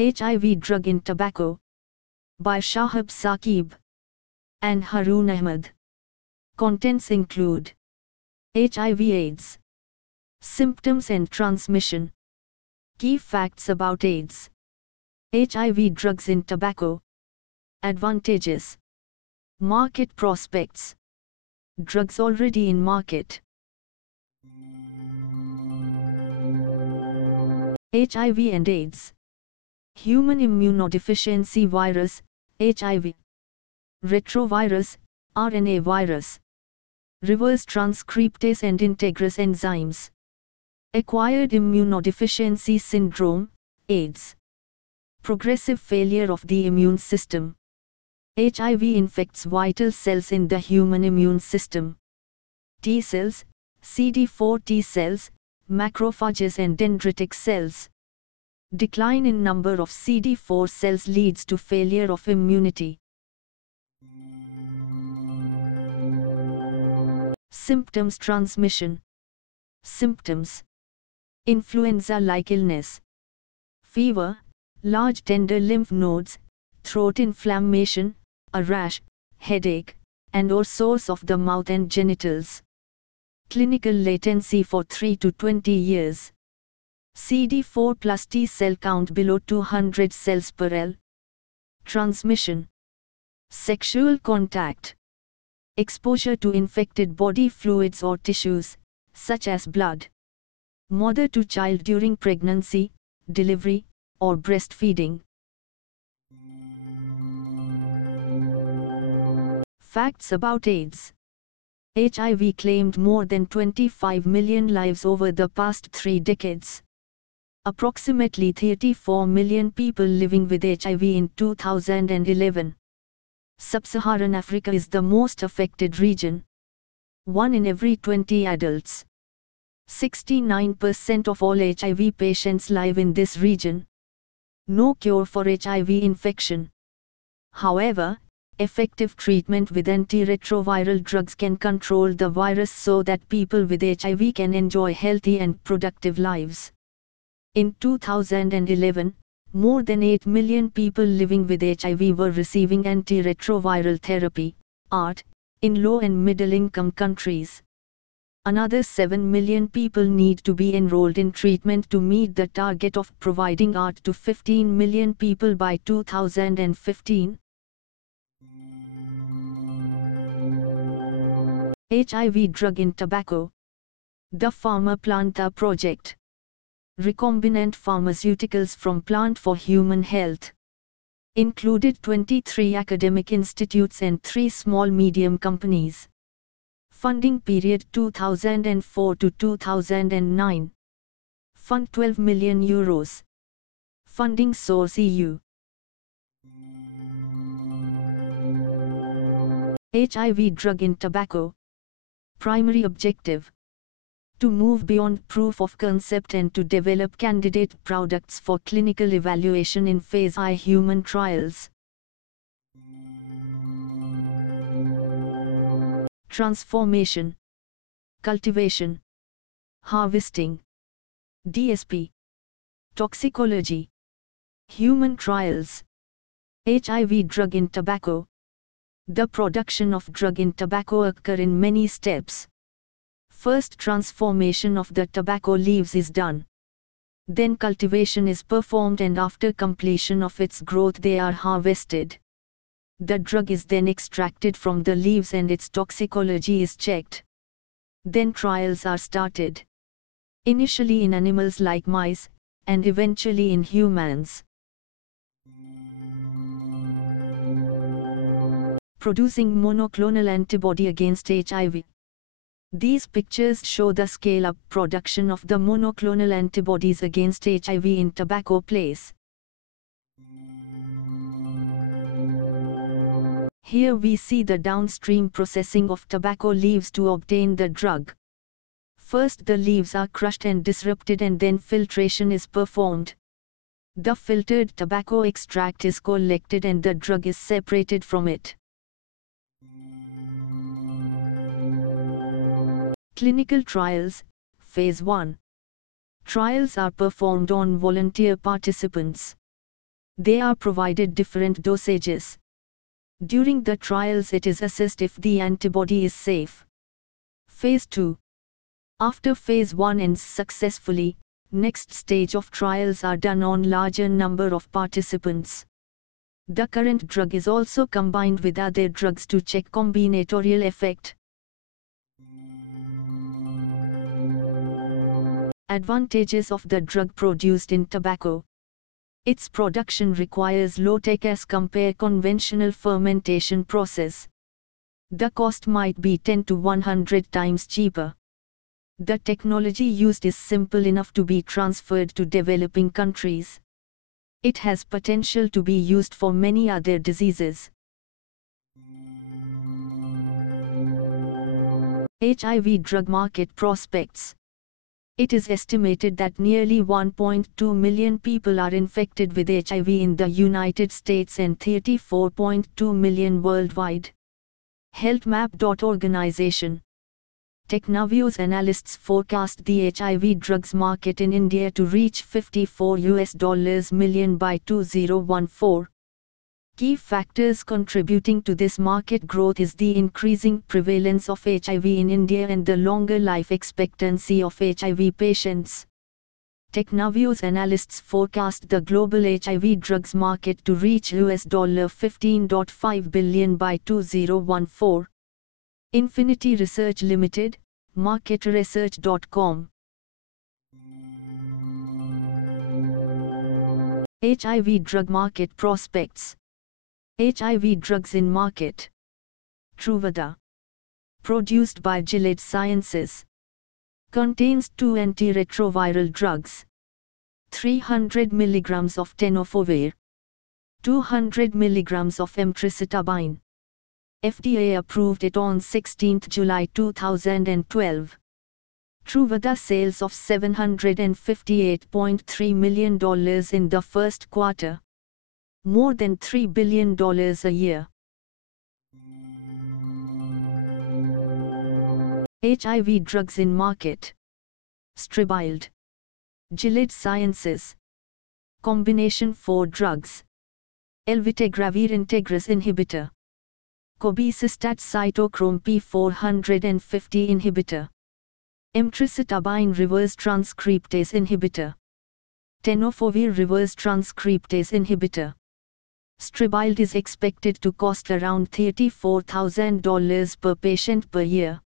HIV Drug in Tobacco by Shahab Saqib and Haroon Ahmed. Contents include HIV/AIDS, symptoms and transmission, key facts about AIDS, HIV drugs in tobacco, advantages, market prospects, drugs already in market. HIV and AIDS. Human immunodeficiency virus, HIV. Retrovirus, RNA virus. Reverse transcriptase and integrase enzymes. Acquired immunodeficiency syndrome, AIDS. Progressive failure of the immune system. HIV infects vital cells in the human immune system. T cells, CD4 T cells, macrophages and dendritic cells. Decline in number of CD4 cells leads to failure of immunity. Symptoms. Transmission. Symptoms: influenza-like illness, fever, large tender lymph nodes, throat inflammation, a rash, headache, and/or sores of the mouth and genitals. Clinical latency for 3 to 20 years. CD4 plus T cell count below 200 cells per L. Transmission: sexual contact, exposure to infected body fluids or tissues, such as blood. Mother to child during pregnancy, delivery, or breastfeeding. Facts about AIDS. HIV claimed more than 25 million lives over the past 3 decades. Approximately 34 million people living with HIV in 2011. Sub-Saharan Africa is the most affected region. 1 in every 20 adults. 69% of all HIV patients live in this region. No cure for HIV infection. However, effective treatment with antiretroviral drugs can control the virus so that people with HIV can enjoy healthy and productive lives. In 2011, more than 8 million people living with HIV were receiving antiretroviral therapy, ART, in low and middle-income countries. Another 7 million people need to be enrolled in treatment to meet the target of providing ART to 15 million people by 2015. HIV drug in tobacco. The Pharma Planta Project. Recombinant pharmaceuticals from plant for human health. Included 23 academic institutes and 3 small-medium companies. Funding period 2004 to 2009. Fund €12 million. Funding source EU. HIV drug in tobacco. Primary objective: to move beyond proof of concept and to develop candidate products for clinical evaluation in phase I human trials. Transformation, cultivation, harvesting, DSP, toxicology, human trials. HIV drug in tobacco. The production of drug in tobacco occur in many steps. First, transformation of the tobacco leaves is done. Then cultivation is performed, and after completion of its growth they are harvested. The drug is then extracted from the leaves and its toxicology is checked. Then trials are started. Initially in animals like mice, and eventually in humans. Producing monoclonal antibody against HIV. These pictures show the scale-up production of the monoclonal antibodies against HIV in tobacco place. Here we see the downstream processing of tobacco leaves to obtain the drug. First the leaves are crushed and disrupted, and then filtration is performed. The filtered tobacco extract is collected and the drug is separated from it. Clinical trials, Phase 1. Trials are performed on volunteer participants. They are provided different dosages. During the trials it is assessed if the antibody is safe. Phase 2. After phase 1 ends successfully, next stage of trials are done on larger number of participants. The current drug is also combined with other drugs to check combinatorial effect. Advantages of the drug produced in tobacco. Its production requires low tech as compare conventional fermentation process. The cost might be 10 to 100 times cheaper. The technology used is simple enough to be transferred to developing countries. It has potential to be used for many other diseases. HIV drug market prospects. It is estimated that nearly 1.2 million people are infected with HIV in the United States and 34.2 million worldwide. HealthMap. Organization. Technaview's analysts forecast the HIV drugs market in India to reach $54 million by 2014. Key factors contributing to this market growth is the increasing prevalence of HIV in India and the longer life expectancy of HIV patients. Technaview's analysts forecast the global HIV drugs market to reach $15.5 billion by 2014. Infinity Research Limited, marketresearch.com. HIV drug market prospects. HIV drugs in market. Truvada. Produced by Gilead Sciences. Contains 2 antiretroviral drugs. 300 mg of tenofovir. 200 mg of emtricitabine. FDA approved it on 16 July 2012. Truvada sales of $758.3 million in the first quarter. More than $3 billion a year. HIV drugs in market. Stribild. Gilead Sciences. Combination 4 drugs. Elvitegravir integrase inhibitor. Cobicistat cytochrome P450 inhibitor. Emtricitabine reverse transcriptase inhibitor. Tenofovir reverse transcriptase inhibitor. Stribild is expected to cost around $34,000 per patient per year.